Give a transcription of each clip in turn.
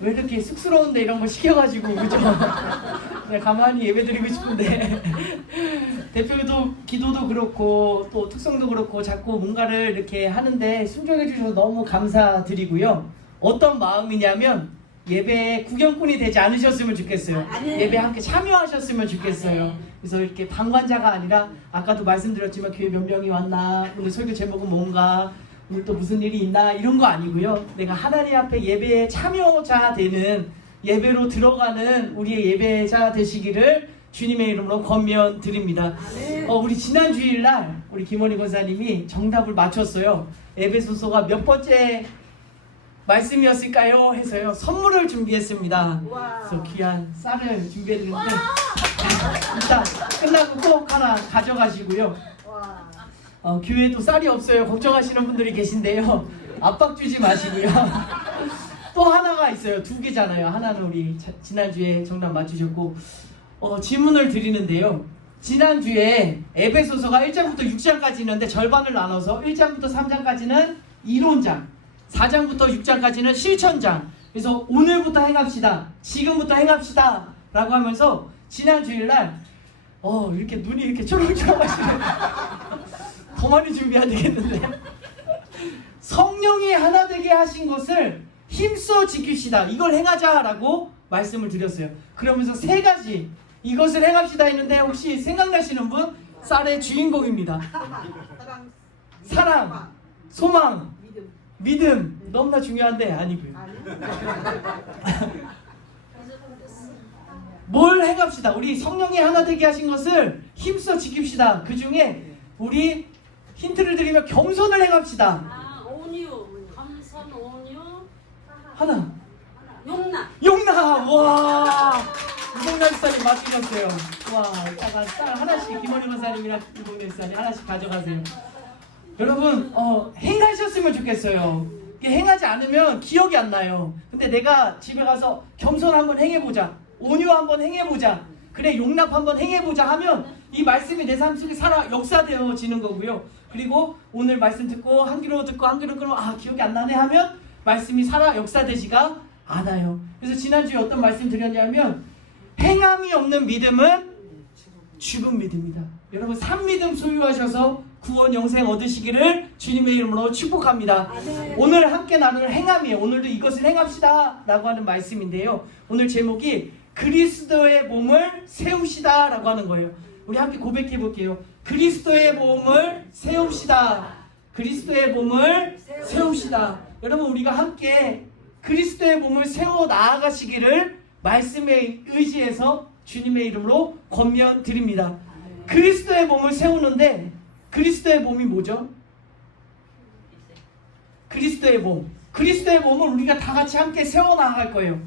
왜 이렇게 쑥스러운데 이런 거 시켜가지고 그죠? 그냥 가만히 예배드리고 싶은데 대표도 기도도 그렇고 또 특성도 그렇고 자꾸 뭔가를 이렇게 하는데 순종해 주셔서 너무 감사드리고요. 어떤 마음이냐면 예배에 구경꾼이 되지 않으셨으면 좋겠어요. 예배 함께 참여하셨으면 좋겠어요. 그래서 이렇게 방관자가 아니라 아까도 말씀드렸지만 교회 몇 명이 왔나, 오늘 설교 제목은 뭔가, 오늘 또 무슨 일이 있나 이런 거 아니고요. 내가 하나님 앞에 예배에 참여자 되는, 예배로 들어가는 우리의 예배자 되시기를 주님의 이름으로 권면드립니다. 우리 지난 주일날 우리 김원희 권사님이 정답을 맞췄어요. 에베소서가 몇 번째 말씀이었을까요? 해서요 선물을 준비했습니다. 그래서 귀한 쌀을 준비했는데 일단 끝나고 꼭 하나 가져가시고요. 교회도 쌀이 없어요. 걱정하시는 분들이 계신데요. 압박 주지 마시고요. 또 하나가 있어요. 두 개잖아요. 하나는 우리 지난주에 정답 맞추셨고 질문을 드리는데요. 지난주에 에베소서가 1장부터 6장까지 있는데 절반을 나눠서 1장부터 3장까지는 이론장, 4장부터 6장까지는 실천장. 그래서 오늘부터 행합시다, 지금부터 행합시다 라고 하면서 지난 주일날 이렇게 눈이 이렇게 초롱초롱 하시네. 더 많이 준비해야 되겠는데. 성령이 하나 되게 하신 것을 힘써 지킵시다, 이걸 행하자라고 말씀을 드렸어요. 그러면서 세 가지 이것을 행합시다 했는데 혹시 생각나시는 분? 쌀의 주인공입니다. 사랑, 소망, 믿음. 너무나 중요한데 아니고요. 뭘 행합시다. 우리 성령이 하나 되게 하신 것을 힘써 지킵시다. 그 중에 우리 힌트를 드리면 겸손을 행합시다. 온유, 겸손, 온유. 하나. 용납. 와, 이봉남 목사님 맞추셨어요. 와, 이따가 쌀 하나씩 김원희 권사님이랑 이봉남 목사님 하나씩 가져가세요. 여러분 행하셨으면 좋겠어요. 행하지 않으면 기억이 안 나요. 근데 내가 집에 가서 겸손 한번 행해보자, 온유 한번 행해보자, 그래 용납 한번 행해보자 하면 이 말씀이 내 삶 속에 살아 역사되어지는 거고요. 그리고 오늘 말씀 듣고 한 귀로 듣고 한 귀로 끊으면 기억이 안 나네 하면 말씀이 살아 역사되지가 않아요. 그래서 지난주에 어떤 말씀 드렸냐면 행함이 없는 믿음은 죽은 믿음이다. 여러분 산 믿음 소유하셔서 구원 영생 얻으시기를 주님의 이름으로 축복합니다. 오늘 함께 나눌 행함이에요. 오늘도 이것을 행합시다 라고 하는 말씀인데요. 오늘 제목이 그리스도의 몸을 세웁시다 라고 하는 거예요. 우리 함께 고백해 볼게요. 그리스도의 몸을 세웁시다. 그리스도의 몸을 세웁시다. 여러분 우리가 함께 그리스도의 몸을 세워 나아가시기를 말씀에 의지해서 주님의 이름으로 권면드립니다. 그리스도의 몸을 세우는데 그리스도의 몸이 뭐죠? 그리스도의 몸. 그리스도의 몸을 우리가 다 같이 함께 세워나갈 거예요.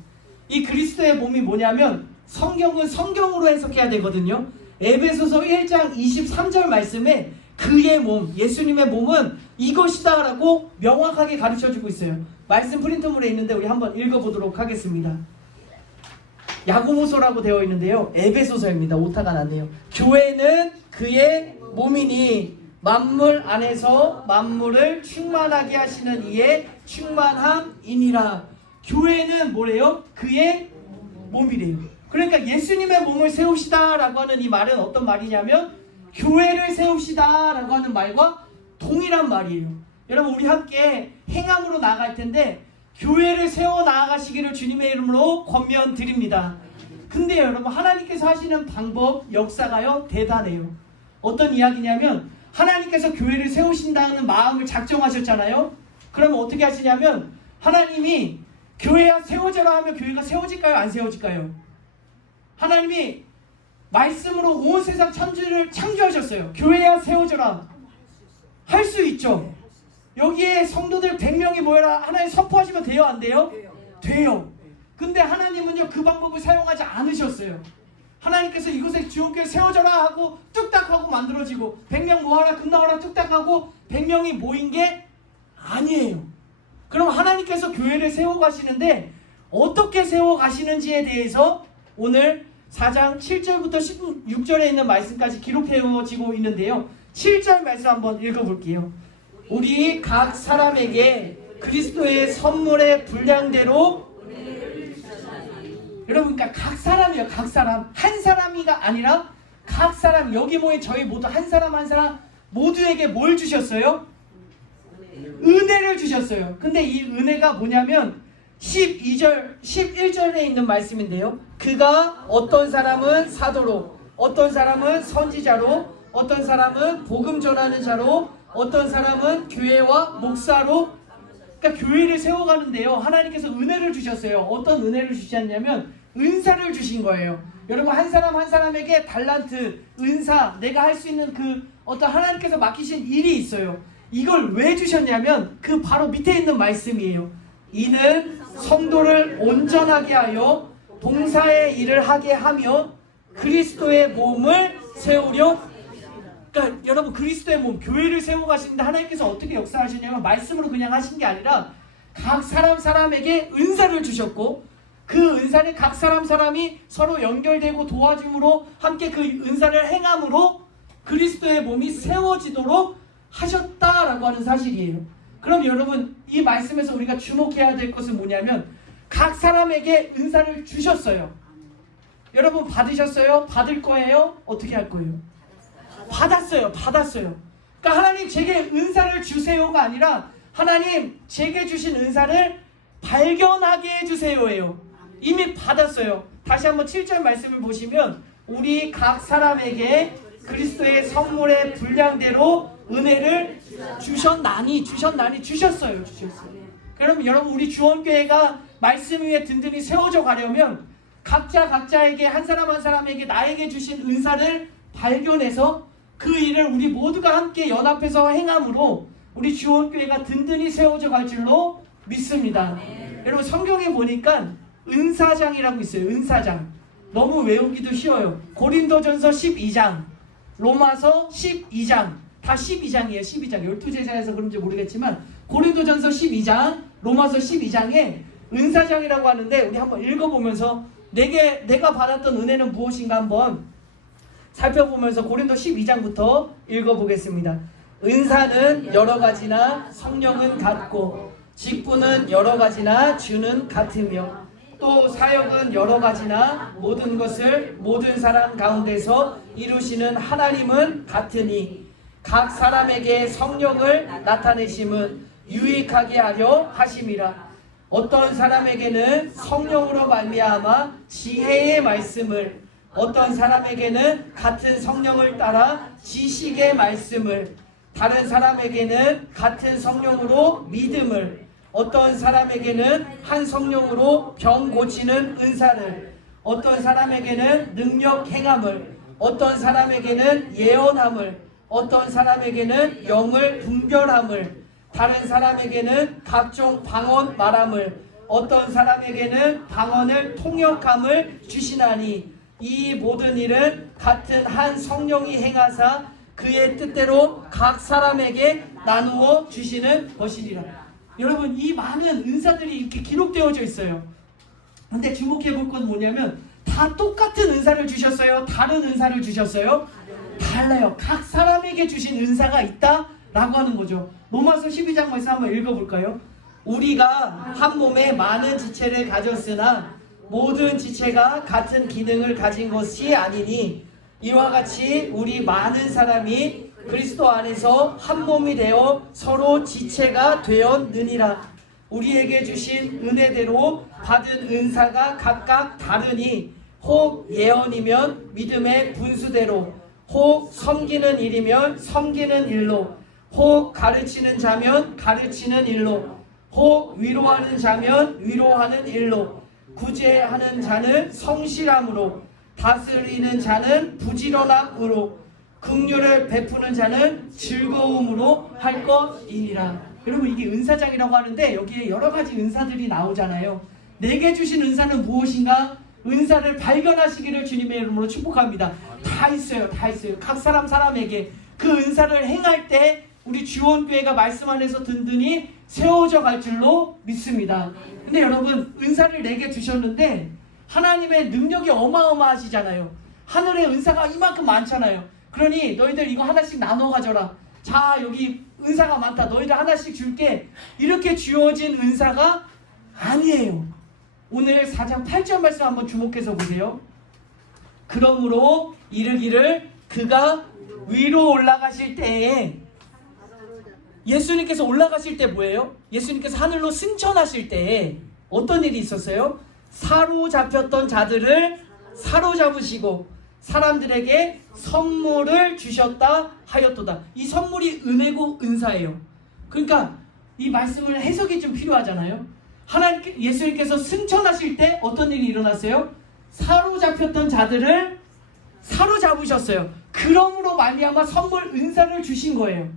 이 그리스도의 몸이 뭐냐면 성경은 성경으로 해석해야 되거든요. 에베소서 1장 23절 말씀에 그의 몸, 예수님의 몸은 이것이다 라고 명확하게 가르쳐주고 있어요. 말씀 프린트물에 있는데 우리 한번 읽어보도록 하겠습니다. 야고보서라고 되어 있는데요. 에베소서입니다. 오타가 났네요. 교회는 그의 몸이니 만물 안에서 만물을 충만하게 하시는 이의 충만함이니라. 교회는 뭐래요? 그의 몸이래요. 그러니까 예수님의 몸을 세웁시다 라고 하는 이 말은 어떤 말이냐면 교회를 세웁시다 라고 하는 말과 동일한 말이에요. 여러분 우리 함께 행함으로 나아갈 텐데 교회를 세워 나아가시기를 주님의 이름으로 권면드립니다. 근데 여러분 하나님께서 하시는 방법, 역사가요 대단해요. 어떤 이야기냐면 하나님께서 교회를 세우신다는 마음을 작정하셨잖아요. 그러면 어떻게 하시냐면 하나님이 교회가 세워져라 하면 교회가 세워질까요? 안 세워질까요? 하나님이 말씀으로 온 세상 천지를 창조하셨어요. 교회야 세워져라 할 수 있죠. 여기에 성도들 100명이 모여라 하나님 선포하시면 돼요? 안 돼요? 돼요. 근데 하나님은요 그 방법을 사용하지 않으셨어요. 하나님께서 이곳에 주옥교회 세워져라 하고 뚝딱 하고 만들어지고 100명 모아라 끝나와라 뚝딱 하고 100명이 모인 게 아니에요. 그럼 하나님께서 교회를 세워가시는데 어떻게 세워가시는지에 대해서 오늘 4장 7절부터 16절에 있는 말씀까지 기록되어지고 있는데요. 7절 말씀 한번 읽어볼게요. 우리 각 사람에게 그리스도의 선물의 분량대로 여러분, 그러니까 각 사람이요, 각 사람. 한 사람이가 아니라 각 사람, 여기 모인 저희 모두 한 사람 한 사람 모두에게 뭘 주셨어요? 은혜를 주셨어요. 근데 이 은혜가 뭐냐면 11절에 있는 말씀인데요. 그가 어떤 사람은 사도로, 어떤 사람은 선지자로, 어떤 사람은 복음 전하는 자로, 어떤 사람은 교회와 목사로, 그러니까 교회를 세워가는데요. 하나님께서 은혜를 주셨어요. 어떤 은혜를 주셨냐면 은사를 주신 거예요. 여러분, 한 사람 한 사람에게 달란트, 은사, 내가 할 수 있는 그 어떤 하나님께서 맡기신 일이 있어요. 이걸 왜 주셨냐면 그 바로 밑에 있는 말씀이에요. 이는 성도를 온전하게 하여 봉사의 일을 하게 하며 그리스도의 몸을 세우려. 그러니까 여러분, 그리스도의 몸, 교회를 세우고 가시는데 하나님께서 어떻게 역사하셨냐면 말씀으로 그냥 하신 게 아니라 각 사람에게 은사를 주셨고, 그 은사는 각 사람이 서로 연결되고 도와줌으로 함께 그 은사를 행함으로 그리스도의 몸이 세워지도록 하셨다라고 하는 사실이에요. 그럼 여러분, 이 말씀에서 우리가 주목해야 될 것은 뭐냐면 각 사람에게 은사를 주셨어요. 여러분, 받으셨어요? 받을 거예요? 어떻게 할 거예요? 받았어요. 그러니까 하나님 제게 은사를 주세요가 아니라 하나님 제게 주신 은사를 발견하게 해주세요예요. 이미 받았어요. 다시 한번 7절 말씀을 보시면 우리 각 사람에게 그리스도의 선물의 분량대로 은혜를 주셨어요. 그럼 여러분, 우리 주원교회가 말씀 위에 든든히 세워져 가려면 각자에게 한 사람에게 나에게 주신 은사를 발견해서 그 일을 우리 모두가 함께 연합해서 행함으로 우리 주원교회가 든든히 세워져 갈 줄로 믿습니다. 여러분, 성경에 보니까 은사장이라고 있어요. 은사장. 너무 외우기도 쉬워요. 고린도전서 12장, 로마서 12장, 다 12장이에요. 12장. 12제자에서 그런지 모르겠지만 고린도전서 12장, 로마서 12장에 은사장이라고 하는데 우리 한번 읽어보면서 내가 받았던 은혜는 무엇인가 한번 살펴보면서 고린도 12장부터 읽어보겠습니다. 은사는 여러 가지나 성령은 같고 직분은 여러 가지나 주는 같으며 또 사역은 여러 가지나 모든 것을 모든 사람 가운데서 이루시는 하나님은 같으니 각 사람에게 성령을 나타내심은 유익하게 하려 하심이라. 어떤 사람에게는 성령으로 말미암아 지혜의 말씀을, 어떤 사람에게는 같은 성령을 따라 지식의 말씀을, 다른 사람에게는 같은 성령으로 믿음을, 어떤 사람에게는 한 성령으로 병 고치는 은사를, 어떤 사람에게는 능력 행함을, 어떤 사람에게는 예언함을, 어떤 사람에게는 영을 분별함을, 다른 사람에게는 각종 방언 말함을, 어떤 사람에게는 방언을 통역함을 주시나니 이 모든 일은 같은 한 성령이 행하사 그의 뜻대로 각 사람에게 나누어 주시는 것이니라. 여러분, 이 많은 은사들이 이렇게 기록되어져 있어요. 근데 주목해 볼 건 뭐냐면 다 똑같은 은사를 주셨어요? 다른 은사를 주셨어요? 달라요. 각 사람에게 주신 은사가 있다라고 하는 거죠. 로마서 12장 말씀 한번 읽어볼까요? 우리가 한 몸에 많은 지체를 가졌으나 모든 지체가 같은 기능을 가진 것이 아니니 이와 같이 우리 많은 사람이 그리스도 안에서 한 몸이 되어 서로 지체가 되었느니라. 우리에게 주신 은혜대로 받은 은사가 각각 다르니 혹 예언이면 믿음의 분수대로, 혹 섬기는 일이면 섬기는 일로, 혹 가르치는 자면 가르치는 일로, 혹 위로하는 자면 위로하는 일로, 구제하는 자는 성실함으로, 다스리는 자는 부지런함으로, 긍휼을 베푸는 자는 즐거움으로 할 것이니라. 여러분, 이게 은사장이라고 하는데 여기에 여러 가지 은사들이 나오잖아요. 내게 주신 은사는 무엇인가? 은사를 발견하시기를 주님의 이름으로 축복합니다. 다 있어요. 각 사람에게 그 은사를 행할 때 우리 주원교회가 말씀 안에서 든든히 세워져 갈 줄로 믿습니다. 근데 여러분, 은사를 내게 주셨는데 하나님의 능력이 어마어마하시잖아요. 하늘의 은사가 이만큼 많잖아요. 그러니 너희들 이거 하나씩 나눠 가져라. 자, 여기 은사가 많다. 너희들 하나씩 줄게. 이렇게 주어진 은사가 아니에요. 오늘 4장 8절 말씀 한번 주목해서 보세요. 그러므로 이르기를 그가 위로 올라가실 때에, 예수님께서 올라가실 때 뭐예요? 예수님께서 하늘로 승천하실 때에 어떤 일이 있었어요? 사로잡혔던 자들을 사로잡으시고 사람들에게 선물을 주셨다 하였도다. 이 선물이 은혜고 은사예요. 그러니까 이 말씀을 해석이 좀 필요하잖아요. 예수님께서 승천하실 때 어떤 일이 일어났어요? 사로잡혔던 자들을 사로잡으셨어요. 그러므로 말미암아 선물 은사를 주신 거예요.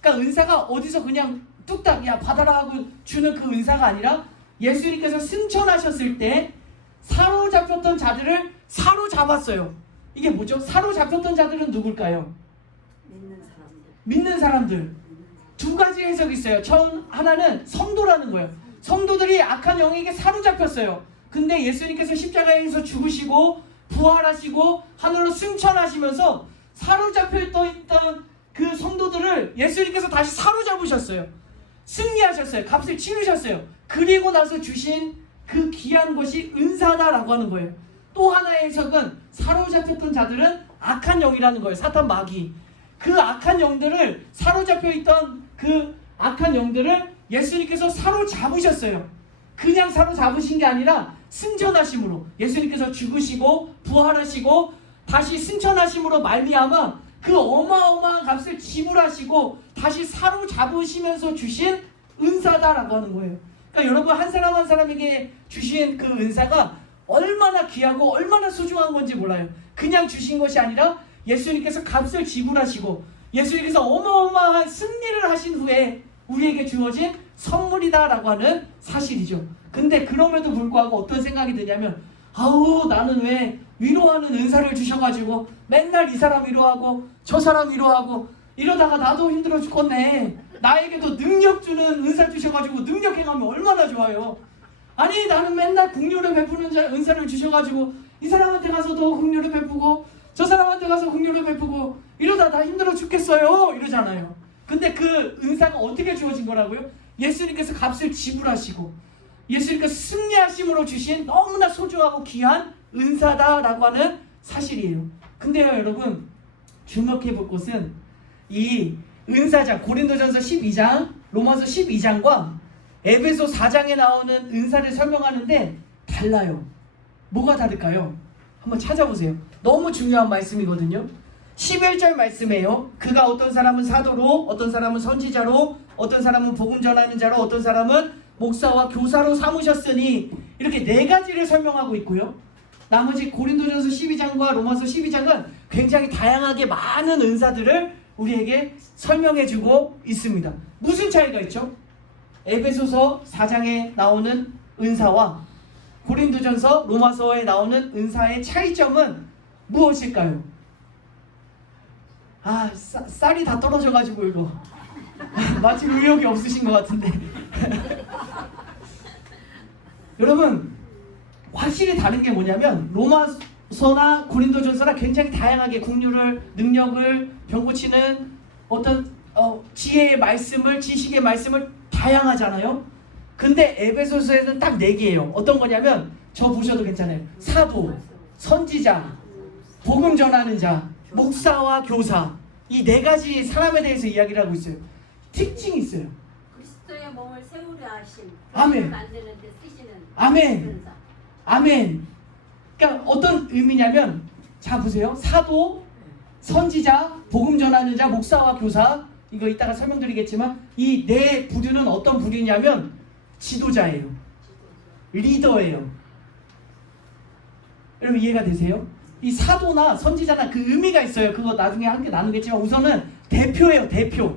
그러니까 은사가 어디서 그냥 뚝딱 야 받아라 하고 주는 그 은사가 아니라 예수님께서 승천하셨을 때 사로잡혔던 자들을 사로잡았어요. 이게 뭐죠? 사로잡혔던 자들은 누굴까요? 믿는 사람들. 두 가지 해석이 있어요. 하나는 성도라는 거예요. 성도들이 악한 영에게 사로잡혔어요. 근데 예수님께서 십자가에서 죽으시고 부활하시고 하늘로 승천하시면서 사로잡혀 있던 그 성도들을 예수님께서 다시 사로잡으셨어요. 승리하셨어요. 값을 치르셨어요. 그리고 나서 주신 그 귀한 것이 은사다라고 하는 거예요. 또 하나의 해석은 사로잡혔던 자들은 악한 영이라는 거예요. 사탄 마귀. 그 악한 영들을 사로잡혀 있던 그 악한 영들을 예수님께서 사로잡으셨어요. 그냥 사로잡으신 게 아니라 승천하심으로, 예수님께서 죽으시고 부활하시고 다시 승천하심으로 말미암아 그 어마어마한 값을 지불하시고 다시 사로잡으시면서 주신 은사다라고 하는 거예요. 그러니까 여러분 한 사람 한 사람에게 주신 그 은사가 얼마나 귀하고 얼마나 소중한 건지 몰라요. 그냥 주신 것이 아니라 예수님께서 값을 지불하시고 예수님께서 어마어마한 승리를 하신 후에 우리에게 주어진 선물이다라고 하는 사실이죠. 근데 그럼에도 불구하고 어떤 생각이 드냐면, 아우 나는 왜 위로하는 은사를 주셔가지고 맨날 이 사람 위로하고 저 사람 위로하고 이러다가 나도 힘들어 죽겠네. 나에게도 능력 주는 은사 주셔가지고 능력 행하면 얼마나 좋아요. 아니 나는 맨날 긍휼을 베푸는 은사를 주셔가지고 이 사람한테 가서도 긍휼을 베푸고 저 사람한테 가서 긍휼을 베푸고 이러다 나 힘들어 죽겠어요 이러잖아요. 근데 그 은사가 어떻게 주어진 거라고요? 예수님께서 값을 지불하시고 예수님께서 승리하심으로 주신 너무나 소중하고 귀한 은사다라고 하는 사실이에요. 근데요 여러분, 주목해 볼 것은 이 은사장, 고린도전서 12장, 로마서 12장과 에베소 4장에 나오는 은사를 설명하는데 달라요. 뭐가 다를까요? 한번 찾아보세요. 너무 중요한 말씀이거든요. 11절 말씀이에요. 그가 어떤 사람은 사도로, 어떤 사람은 선지자로, 어떤 사람은 복음 전하는 자로, 어떤 사람은 목사와 교사로 삼으셨으니, 이렇게 네 가지를 설명하고 있고요. 나머지 고린도전서 12장과 로마서 12장은 굉장히 다양하게 많은 은사들을 우리에게 설명해주고 있습니다. 무슨 차이가 있죠? 에베소서 4장에 나오는 은사와 고린도전서, 로마서에 나오는 은사의 차이점은 무엇일까요? 쌀이 다 떨어져가지고 이거 마치 의욕이 없으신 것 같은데 여러분 확실히 다른 게 뭐냐면 로마서나 고린도전서나 굉장히 다양하게 긍휼을, 능력을, 병 고치는 어떤 지혜의 말씀을, 지식의 말씀을 다양하잖아요. 근데 에베소서에는 딱 4개예요. 어떤 거냐면 저 보셔도 괜찮아요. 사도, 선지자, 복음 전하는 자, 목사와 교사, 이 4가지 사람에 대해서 이야기를 하고 있어요. 특징이 있어요. 그리스도의 몸을 세우려 하심. 아멘. 만드는 데 쓰시는 아멘. 은사. 아멘. 그러니까 어떤 의미냐면, 자 보세요. 사도, 선지자, 복음 전하는 자, 목사와 교사, 이거 이따가 설명드리겠지만 이 4 부류는 어떤 부류냐면 지도자예요. 리더예요. 여러분 이해가 되세요? 이 사도나 선지자나 그 의미가 있어요. 그거 나중에 함께 나누겠지만 우선은 대표예요. 대표.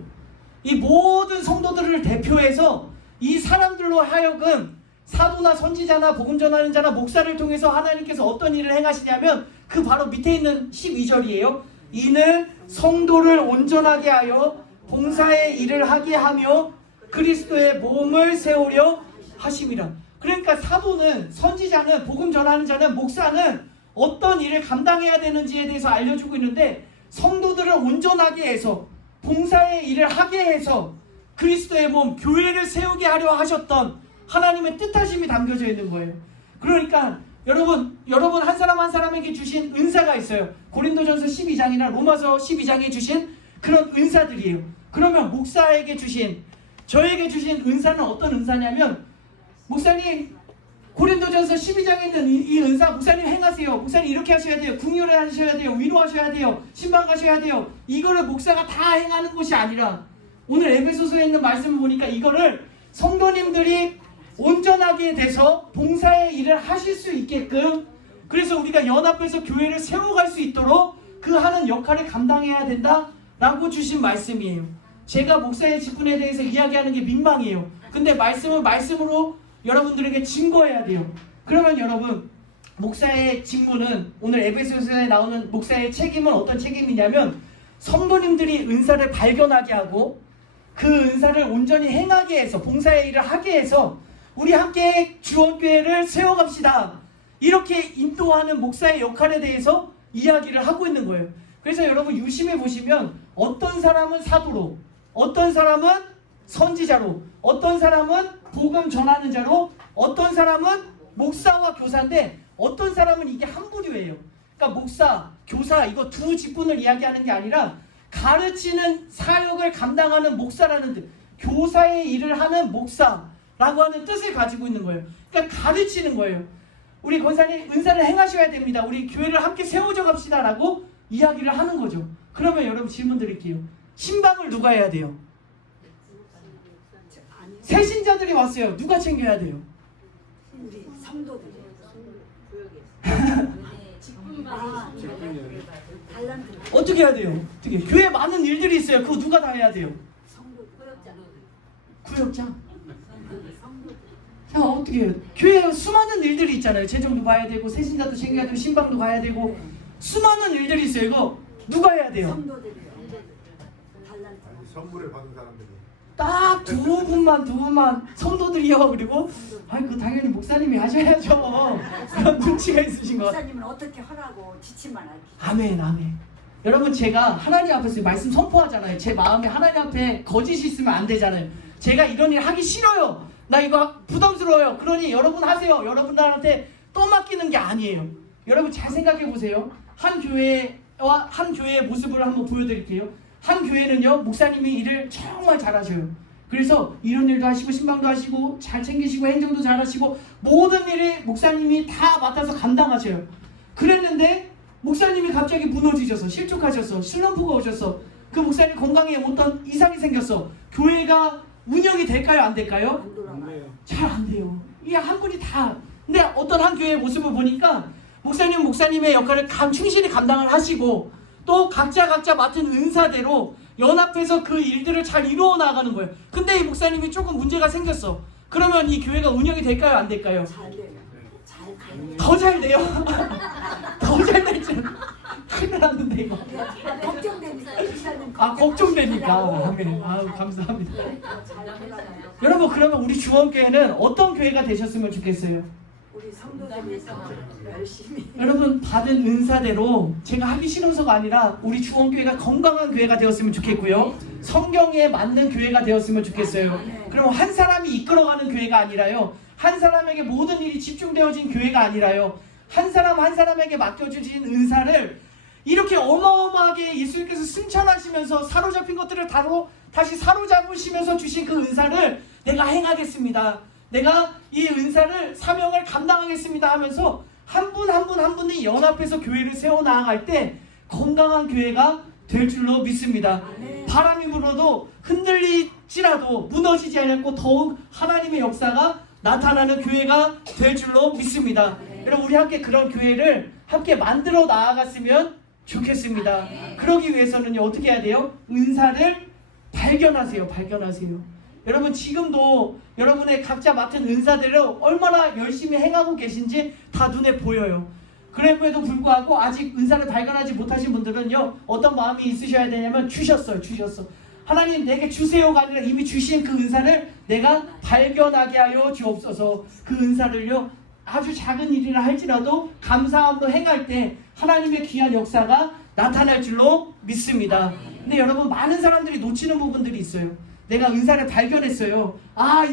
이 모든 성도들을 대표해서 이 사람들로 하여금 사도나 선지자나 복음 전하는 자나 목사를 통해서 하나님께서 어떤 일을 행하시냐면 그 바로 밑에 있는 12절이에요. 이는 성도를 온전하게 하여 봉사의 일을 하게 하며 그리스도의 몸을 세우려 하심이라. 그러니까 사도는, 선지자는, 복음 전하는 자는, 목사는 어떤 일을 감당해야 되는지에 대해서 알려주고 있는데, 성도들을 온전하게 해서 봉사의 일을 하게 해서 그리스도의 몸, 교회를 세우게 하려 하셨던 하나님의 뜻하심이 담겨져 있는 거예요. 그러니까 여러분 한 사람 한 사람에게 주신 은사가 있어요. 고린도전서 12장이나 로마서 12장에 주신 그런 은사들이에요. 그러면 목사에게 주신, 저에게 주신 은사는 어떤 은사냐면, 목사님 고린도전서 12장에 있는 이 은사 목사님 행하세요. 목사님 이렇게 하셔야 돼요. 긍휼을 하셔야 돼요. 위로하셔야 돼요. 신방 가셔야 돼요. 이거를 목사가 다 행하는 것이 아니라, 오늘 에베소서에 있는 말씀을 보니까 이거를 성도님들이 온전하게 돼서 봉사의 일을 하실 수 있게끔, 그래서 우리가 연합해서 교회를 세워갈 수 있도록 그 하는 역할을 감당해야 된다라고 주신 말씀이에요. 제가 목사의 직분에 대해서 이야기하는 게 민망해요. 근데 말씀은 말씀으로 여러분들에게 증거해야 돼요. 그러면 여러분, 목사의 직무는, 오늘 에베소서에 나오는 목사의 책임은 어떤 책임이냐면, 성도님들이 은사를 발견하게 하고 그 은사를 온전히 행하게 해서, 봉사의 일을 하게 해서 우리 함께 주원교회를 세워갑시다, 이렇게 인도하는 목사의 역할에 대해서 이야기를 하고 있는 거예요. 그래서 여러분 유심히 보시면, 어떤 사람은 사도로, 어떤 사람은 선지자로, 어떤 사람은 복음 전하는 자로, 어떤 사람은 목사와 교사인데, 어떤 사람은 이게 한 부류예요. 그러니까 목사, 교사, 이거 두 직분을 이야기하는 게 아니라 가르치는 사역을 감당하는 목사라는 뜻, 교사의 일을 하는 목사라고 하는 뜻을 가지고 있는 거예요. 그러니까 가르치는 거예요. 우리 권사님 은사를 행하셔야 됩니다. 우리 교회를 함께 세워져 갑시다 라고 이야기를 하는 거죠. 그러면 여러분 질문 드릴게요. 신방을 누가 해야 돼요? 새신자들이 왔어요. 누가 챙겨야 돼요? 우리 성도들. 어떻게 해야 돼요? 어떻게? 교회에 많은 일들이 있어요. 그거 누가 다 해야 돼요? 구역자. 자, 어떻게 해요? 교회에 수많은 일들이 있잖아요. 재정도 봐야 되고, 새신자도 챙겨야 되고, 신방도 가야 되고, 수많은 일들이 있어요. 이거 누가 해야 돼요? 성도들이요. 달란트. 선물을 받은 사람들이. 딱 두 분만 성도들이요. 그리고 그 당연히 목사님이 하셔야죠. 그런 눈치가 있으신 것 같아요. 목사님은 어떻게 하라고 지침만 할게. 아멘, 아멘. 여러분, 제가 하나님 앞에서 말씀 선포하잖아요. 제 마음에 하나님 앞에 거짓이 있으면 안 되잖아요. 제가 이런 일 하기 싫어요. 나 이거 부담스러워요. 그러니 여러분 하세요. 여러분들한테 떠맡기는 게 아니에요. 여러분 잘 생각해 보세요. 한 교회와 한 교회의 모습을 한번 보여드릴게요. 한 교회는요, 목사님이 일을 정말 잘하셔요. 그래서 이런 일도 하시고, 신방도 하시고, 잘 챙기시고, 행정도 잘하시고, 모든 일을 목사님이 다 맡아서 감당하셔요. 그랬는데 목사님이 갑자기 무너지셔서, 실족하셔서, 슬럼프가 오셔서, 그 목사님 건강에 어떤 이상이 생겼어. 교회가 운영이 될까요? 안 될까요? 안 돌아가요. 잘 안 돼요. 이게 한 분이 다. 근데 어떤 한 교회의 모습을 보니까 목사님의 역할을 충실히 감당을 하시고, 또 각자 맡은 은사대로 연합해서 그 일들을 잘 이루어 나가는 거예요. 근데 이 목사님이 조금 문제가 생겼어. 그러면 이 교회가 운영이 될까요? 안 될까요? 잘 돼요. 잘 가요. 더 잘 돼요. 더 잘 될지. 큰일 났는데 이거. 걱정되니까 일단은 걱정되니까. 아멘. 감사합니다. 여러분, 그러면 우리 주원교회는 어떤 교회가 되셨으면 좋겠어요? 우리 성도들이 열심히. 여러분, 받은 은사대로, 제가 하기 싫어서가 아니라 우리 주원교회가 건강한 교회가 되었으면 좋겠고요. 성경에 맞는 교회가 되었으면 좋겠어요. 그럼 한 사람이 이끌어가는 교회가 아니라요, 한 사람에게 모든 일이 집중되어진 교회가 아니라요, 한 사람 한 사람에게 맡겨주신 은사를 이렇게 어마어마하게 예수님께서 승천하시면서 사로잡힌 것들을 다시 사로잡으시면서 주신 그 은사를 내가 행하겠습니다, 내가 이 은사를, 사명을 감당하겠습니다 하면서 한 분 한 분이 연합해서 교회를 세워나갈 때 건강한 교회가 될 줄로 믿습니다. 바람이 불어도 흔들리지라도 무너지지 않고 더욱 하나님의 역사가 나타나는 교회가 될 줄로 믿습니다. 여러분, 우리 함께 그런 교회를 함께 만들어 나아갔으면 좋겠습니다. 그러기 위해서는요, 어떻게 해야 돼요? 은사를 발견하세요. 여러분, 지금도 여러분의 각자 맡은 은사대로 얼마나 열심히 행하고 계신지 다 눈에 보여요. 그럼에도 불구하고 아직 은사를 발견하지 못하신 분들은요, 어떤 마음이 있으셔야 되냐면, 주셨어. 하나님 내게 주세요가 아니라 이미 주신 그 은사를 내가 발견하게 하여 주옵소서. 그 은사를요, 아주 작은 일이라 할지라도 감사함으로 행할 때 하나님의 귀한 역사가 나타날 줄로 믿습니다. 근데 여러분, 많은 사람들이 놓치는 부분들이 있어요. 내가 은사를 발견했어요.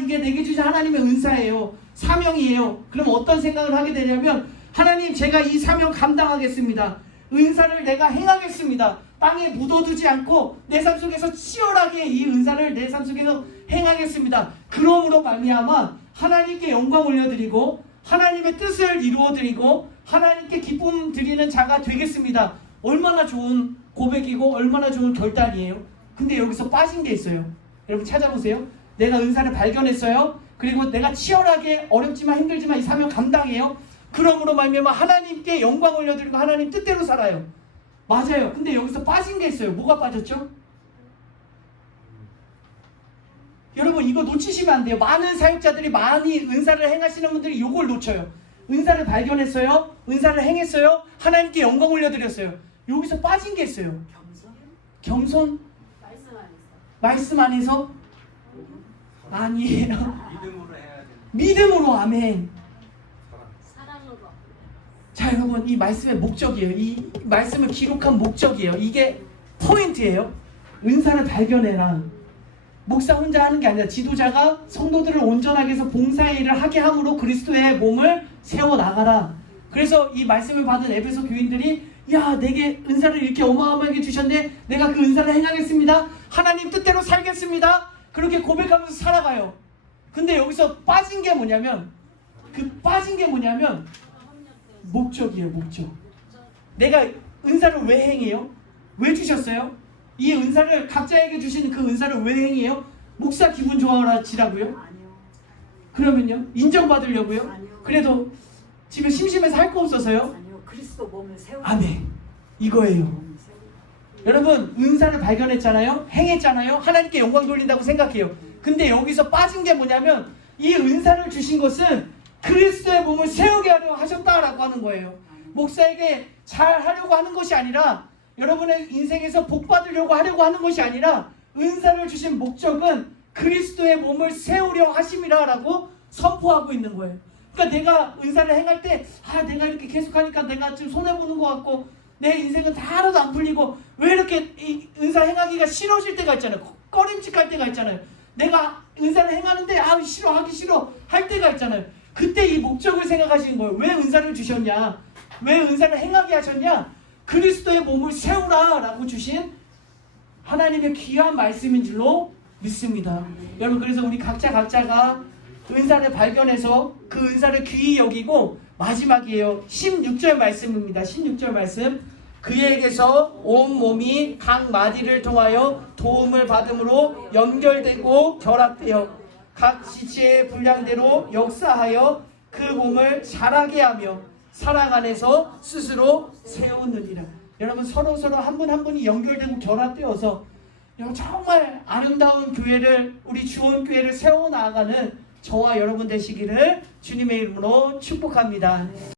이게 내게 주신 하나님의 은사예요. 사명이에요. 그럼 어떤 생각을 하게 되냐면 하나님 제가 이 사명 감당하겠습니다. 은사를 내가 행하겠습니다. 땅에 묻어두지 않고 내 삶 속에서 치열하게 이 은사를 내 삶 속에서 행하겠습니다. 그러므로 말미암아 하나님께 영광 올려드리고 하나님의 뜻을 이루어드리고 하나님께 기쁨 드리는 자가 되겠습니다. 얼마나 좋은 고백이고 얼마나 좋은 결단이에요. 근데 여기서 빠진 게 있어요. 여러분 찾아보세요. 내가 은사를 발견했어요. 그리고 내가 치열하게 어렵지만 힘들지만 이 사명 감당해요. 그러므로 말미암아 하나님께 영광 올려드리고 하나님 뜻대로 살아요. 맞아요. 근데 여기서 빠진 게 있어요. 뭐가 빠졌죠? 여러분 이거 놓치시면 안 돼요. 많은 사역자들이 많이 은사를 행하시는 분들이 이걸 놓쳐요. 은사를 발견했어요. 은사를 행했어요. 하나님께 영광 올려드렸어요. 여기서 빠진 게 있어요. 겸손? 말씀 안에서. 말씀 안에서? 아니에요. 믿음으로 해야 돼. 믿음으로. 아멘. 사랑으로. 자 여러분 이 말씀의 목적이에요. 이 말씀을 기록한 목적이에요. 이게 포인트예요. 은사를 발견해라. 목사 혼자 하는 게 아니라 지도자가 성도들을 온전하게 해서 봉사의 일을 하게 함으로 그리스도의 몸을 세워나가라. 그래서 이 말씀을 받은 에베소 교인들이 야 내게 은사를 이렇게 어마어마하게 주셨네. 내가 그 은사를 행하겠습니다. 하나님 뜻대로 살겠습니다. 그렇게 고백하면서 살아가요. 근데 여기서 빠진 게 뭐냐면 목적이에요. 목적. 내가 은사를 왜 행해요? 왜 주셨어요? 이 은사를 각자에게 주신 그 은사를 왜 행해요? 목사 기분 좋아하라지라고요? 아니요. 그러면요? 인정받으려고요? 아니요. 그래도 집에 심심해서 할 거 없어서요? 아니요. 그리스도 몸을 세우고. 아멘. 이거예요. 여러분 은사를 발견했잖아요. 행했잖아요. 하나님께 영광 돌린다고 생각해요. 근데 여기서 빠진 게 뭐냐면 이 은사를 주신 것은 그리스도의 몸을 세우게 하려 하셨다라고 하는 거예요. 목사에게 잘 하려고 하는 것이 아니라 여러분의 인생에서 복 받으려고 하려고 하는 것이 아니라 은사를 주신 목적은 그리스도의 몸을 세우려 하심이라라고 선포하고 있는 거예요. 그러니까 내가 은사를 행할 때 내가 이렇게 계속하니까 내가 지금 손해보는 것 같고 내 인생은 다 하나도 안 풀리고 왜 이렇게 이 은사 행하기가 싫어질 때가 있잖아요. 꺼림칙할 때가 있잖아요. 내가 은사를 행하는데 싫어 하기 싫어 할 때가 있잖아요. 그때 이 목적을 생각하시는 거예요. 왜 은사를 주셨냐? 왜 은사를 행하게 하셨냐? 그리스도의 몸을 세우라 라고 주신 하나님의 귀한 말씀인 줄로 믿습니다. 여러분 그래서 우리 각자가 은사를 발견해서 그 은사를 귀히 여기고 마지막이에요. 16절 말씀입니다. 16절 말씀. 그에게서 온 몸이 각 마디를 통하여 도움을 받음으로 연결되고 결합되어 각 지체의 분량대로 역사하여 그 몸을 자라게 하며 사랑 안에서 스스로 세우느니라. 여러분 서로 한 분 한 분이 연결되고 결합되어서 정말 아름다운 교회를 우리 주원교회를 세워나가는 저와 여러분 되시기를 주님의 이름으로 축복합니다.